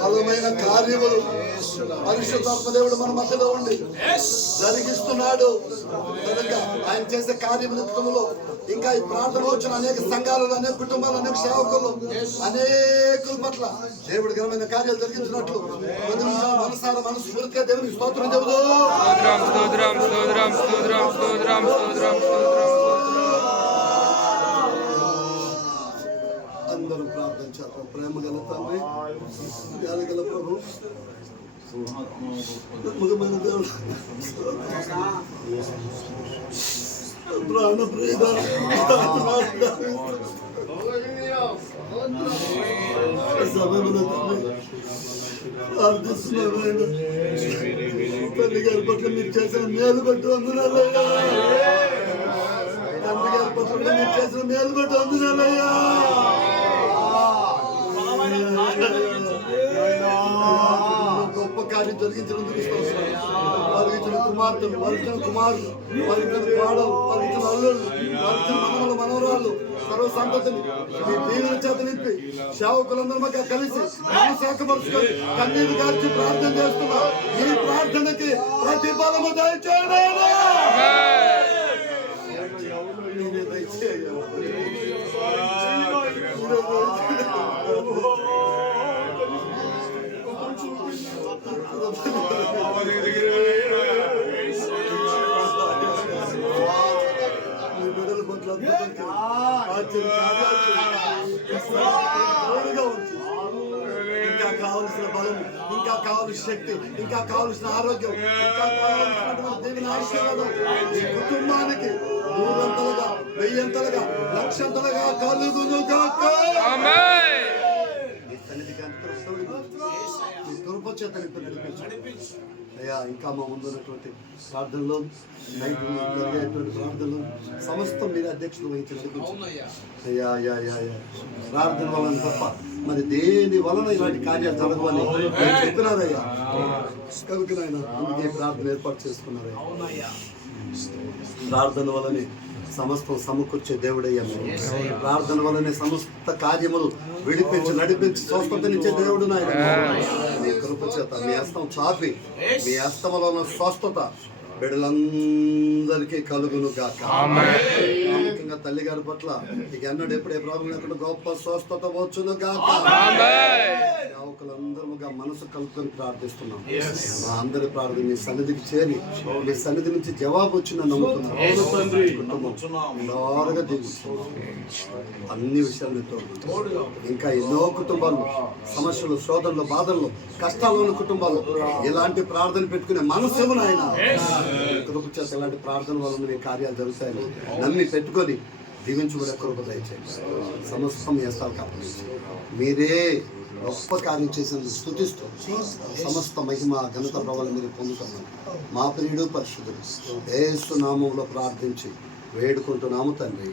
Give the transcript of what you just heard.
బలమైన కార్యములు పరిశుద్ధాత్మ దేవుడు మన మధ్యలో ఉండి జరిగిస్తున్నాడు. కనుక ఆయన చేసే కార్యముల ఇంకా ఈ ప్రార్థన వచ్చిన అనేక సంఘాలలో అనేక కుటుంబాలు అనేక సేవకులు అనేకుల పట్ల దేవుడి ఘనమైన కార్యాలు జరిగించినట్లు. కొద్ది నిమిషాలు మనసార మనసు స్ఫూర్తిగా దేవునికి స్తోత్రం దేవుడు స్తోత్రం స్తోత్రం స్తోత్రం స్తోత్రం స్తోత్రం స్తోత్రం అందరూ ప్రార్థన చేద్దాం ప్రేమ గల తండ్రి దయాల గల ప్రభు నమ్మకమైన దేవుడు ప్రాణ ప్రేమ సమయంలో తండ్రి ప్రార్థిస్తున్నాను తల్లి గారి పట్ల మీరు చేసిన మేలు బట్టి వందనాలయ్యా తండ్రి గారి పట్ల మీరు చేసిన మేలు బట్టి వందనాలయ్యా గొప్ప కార్యం జరిగించినందుకు స్తోత్రం. వారికి ఇచ్చిన కుమార్తెలు వారికి ఇచ్చిన కుమారులు వారికి ఇచ్చిన కోడలు అల్లుళ్ళు వారికి ఇచ్చిన మనవరాలు సర్వ సంతతిని మీ దీవుల చేత నింపి సేవకులందరూ మాకు కలిసి మనం మనసాకపరుచుకొని కన్నీరు గార్చి ప్రార్థన చేస్తున్నాం. ఈ ప్రార్థనకి ప్రతిఫలము దయచేయండి నేనే బిడ్డల పట్ల అద్భుతంగా ఆశ్చర్య కార్యాలు చేయండి. తోడుగా ఉంచు. ఇంకా కావలసిన బలం ఇంకా కావలసిన శక్తి ఇంకా కావలసిన ఆరోగ్యం ఇంకా కావలసినటువంటి దేవుని ఆశీర్వాదం ఈ కుటుంబానికి మూడంతలుగా వెయ్యంతలుగా లక్షంతలుగా కలుగును గాక ఆమేన్ నీ సన్నిధికి అంతరం నీ కృప చేత నింపి నడిపించు. అయ్యా ఇంకా మా ముందు ఉన్నటువంటి ప్రార్థనలో నైట్ జరిగేటువంటి ప్రార్థనలు సమస్తం మీరు అధ్యక్షులు వహించి అయ్యా అయ్యా అయ్యా అయ్యా. ప్రార్థన వలన తప్ప మరి దేని వలన ఇలాంటి కార్యాలు జరగవని మీరు చెప్పినారయ్యా కనుక నాయన అందుకే ప్రార్థన ఏర్పాటు చేసుకున్నారయ్యా. ప్రార్థన వలనే సమస్తం సమకూర్చే దేవుడయ్యా. ప్రార్థన వలనే సమస్త కార్యములు విడిపించి నడిపించి స్వస్థతనిచ్చే దేవుడు నాయన. మీ కృప చేత మీ హస్తం చాపి మీ హస్తములో ఉన్న స్వస్థత బిడ్డలందరికీ కలుగును గాక. ప్రాముఖ్యంగా తల్లి గారి పట్ల ఇక ఎన్నడూ ఎప్పుడు ప్రాబ్లం లేకుండా గొప్ప స్వస్థత వచ్చును సేవకులందరముగా మనసు కలుపుకొని ప్రార్థిస్తున్నాం. మా అందరి ప్రార్థన మీ సన్నిధికి చేరి మీ సన్నిధి నుంచి జవాబు వచ్చిందని నమ్ముతున్నాం. జీవిస్తున్నాం అన్ని విషయాలు మీతో ఉంటాం. ఇంకా ఎన్నో కుటుంబాలు సమస్యలు శోధనలు బాధలు కష్టాలు ఉన్న కుటుంబాలు ఇలాంటి ప్రార్థన పెట్టుకునే మనసు ఆయన కృప చేత ఇలాంటి ప్రార్థన వల్ల మీ కార్యాలు జరుగుతాయని నమ్మి పెట్టుకొని దీవించబడే కృప దయచేయండి సమస్తం వేస్తారు కాబట్టి. మీరే గొప్ప కార్యం చేసిన స్థుతిస్తూ సమస్త మహిమ ఘనత ప్రభావం మీరు పొందుతున్నాను మా ప్రియుడు పరిశుద్ధుడు ఏసు నామంలో ప్రార్థించి వేడుకుంటున్నాము తండ్రి.